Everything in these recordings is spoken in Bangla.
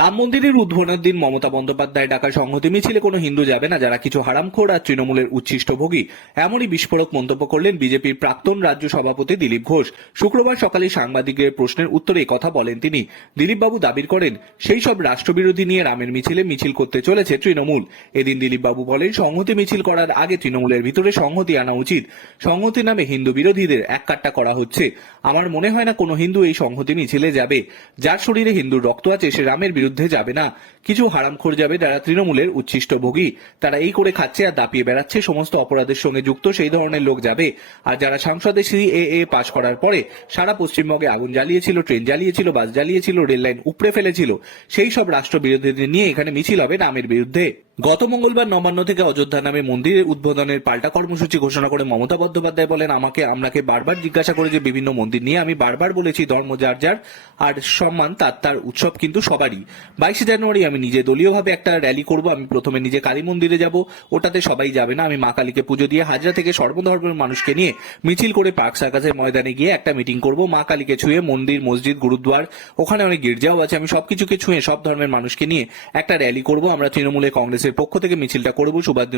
রাম মন্দিরের উদ্বোধনের দিন মমতা বন্দ্যোপাধ্যায় ডাকা সংহতি মিছিলে কোনো হিন্দু যাবে না, যারা কিছু হারামখোর আর তৃণমূলের উচ্ছিষ্টভোগী। এমনই বিস্ফোরক মন্তব্য করলেন বিজেপির প্রাক্তন রাজ্য সভাপতি দিলীপ ঘোষ। শুক্রবার সকালে সাংবাদিকদের প্রশ্নের উত্তরে কথা বলেন তিনি। দিলীপবাবু দাবি করেন, সেই সব রাষ্ট্রবিরোধী নিয়ে রামের মিছিলে মিছিল করতে চলেছে তৃণমূল। এদিন দিলীপবাবু বলেন, সংহতি মিছিল করার আগে তৃণমূলের ভিতরে সংহতি আনা উচিত। সংহতি নামে হিন্দু বিরোধীদের এককাট্টা করা হচ্ছে। আমার মনে হয় না কোনো হিন্দু এই সংহতি মিছিলে যাবে। যার শরীরে হিন্দুর রক্ত আছে, সে রামের বিরুদ্ধে যাবে না। কিছু হারামখোর যাবে যারা তৃণমূলের উচ্ছিষ্ট ভোগী তারা এই করে খাচ্ছে আর দাপিয়ে বেড়াচ্ছে, সমস্ত অপরাধের সঙ্গে যুক্ত সেই ধরনের লোক যাবে। আর যারা সাংসদে সি এ এ পাশ করার পরে সারা পশ্চিমবঙ্গে আগুন জ্বালিয়েছিল, ট্রেন জ্বালিয়েছিল, বাস জ্বালিয়েছিল, রেললাইন উপড়ে ফেলেছিল, সেই সব রাষ্ট্রবিরোধীদের নিয়ে এখানে মিছিল হবে নামের বিরুদ্ধে। গত মঙ্গলবার নবান্ন থেকে অযোধ্যা নামে মন্দিরের উদ্বোধনের পাল্টা কর্মসূচি ঘোষণা করে মমতা বন্দ্যোপাধ্যায় বলেন, আমাকে আপনাকে বারবার জিজ্ঞাসা করে যে বিভিন্ন মন্দির নিয়ে আমি বারবার বলেছি ধর্ম যার যার, আর সম্মান তার তার উৎসব কিন্তু সবারই। বাইশে জানুয়ারি আমি নিজে দলীয়ভাবে একটা র্যালি করব, আমি প্রথমে নিজে কালী মন্দিরে যাব, ওটাতে সবাই যাবে না, আমি মা কালীকে পুজো দিয়ে হাজরা থেকে সর্বধর্মের মানুষকে নিয়ে মিছিল করে পার্ক সার্কাসের ময়দানে গিয়ে একটা মিটিং করব, মা কালীকে ছুঁয়ে মন্দির, মসজিদ গুরুদ্বার ওখানে অনেক গির্জাও আছে, আমি সবকিছুকে ছুঁয়ে সব ধর্মের মানুষকে নিয়ে একটা র্যালি করব, আমরা তৃণমূলের কংগ্রেসের পক্ষ থেকে মিছিলটা করব। সুভাষ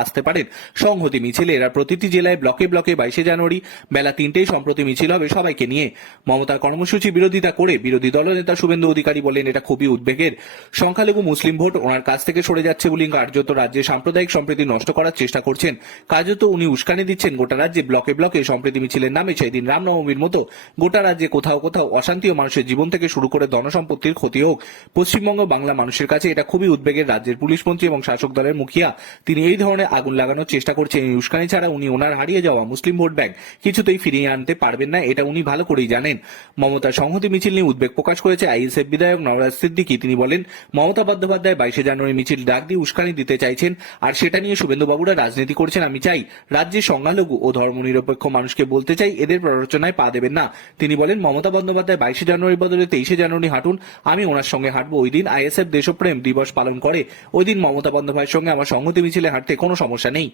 আসতে পারেন সংহতি মিছিলে। এরা প্রতিটি জেলায় ব্লকে ব্লকে বাইশে জানুয়ারি বেলা তিনটেই সম্প্রতি মিছিল হবে সবাইকে নিয়ে। মমতার কর্মসূচি বিরোধিতা করে বিরোধী দলনেতা শুভেন্দু অধিকারী বলেন এটা খুবই উদ্বেগের। সংখ্যালঘু মুসলিম ভোট ওনার কাছ থেকে সরে যাচ্ছে বলে কার্যত রাজ্যে সাম্প্রদায়িক সম্প্রীতি নষ্ট করার চেষ্টা করছেন। কার্যত উনি উস্কানি দিচ্ছেন গোটা রাজ্যে ব্লকে ব্লকে সম্প্রীতি মিছিলের নামে। সেই দিন রামনবমীর মতো গোটা রাজ্যে কোথাও কোথাও অশান্তি ও মানুষের জীবন থেকে শুরু করে ধনসম্পত্তির ক্ষতি হোক। পশ্চিমবঙ্গ বাংলা মানুষের কাছে এটা খুবই উদ্বেগের। রাজ্যের পুলিশ মন্ত্রী এবং শাসক দলের মুখিয়া। তিনি এই ধরনের আগুন লাগানোর চেষ্টা করছেন। এই উস্কানি ছাড়া উনি ওনার হারিয়ে যাওয়া মুসলিম ভোট ব্যাংক কিছুতেই ফিরিয়ে আনতে পারবেন না, এটা উনি ভালো করেই জানেন। মমতার সংহতি মিছিল নিয়ে উদ্বেগ প্রকাশ করেছে আইএসএফ বিধায়ক নওরাজ সিদ্দিকী। তিনি বলেন, মমতা বন্দ্যোপাধ্যায় বাইশে জানুয়ারি মিছিল ডাক দিয়ে উস্কানি দিতে চাইছেন, আর সেটা নিয়ে শুভেন্দুবাবুরা রাজনীতি করছেন। আমি চাই রাজ্যের সংখ্যালঘু ও ধর্মনিরপেক্ষ মানুষকে বলতে চাই, এদের প্ররোচনায় পা দেবেন না। তিনি বলেন, মমতা বন্দ্যোপাধ্যায় বাইশে জানুয়ারি বদলে তেইশে জানুয়ারি হাঁটুন, আমি ওনার সঙ্গে হাঁটবো। ওই দিন আইএসএফ দেশপ্রেম দিবস পালন করে। ওই দিন মমতা বন্দ্যোপাধ্যায়ের সঙ্গে আমার সংহতি মিছিলে হাঁটতে কোনো সমস্যা নেই।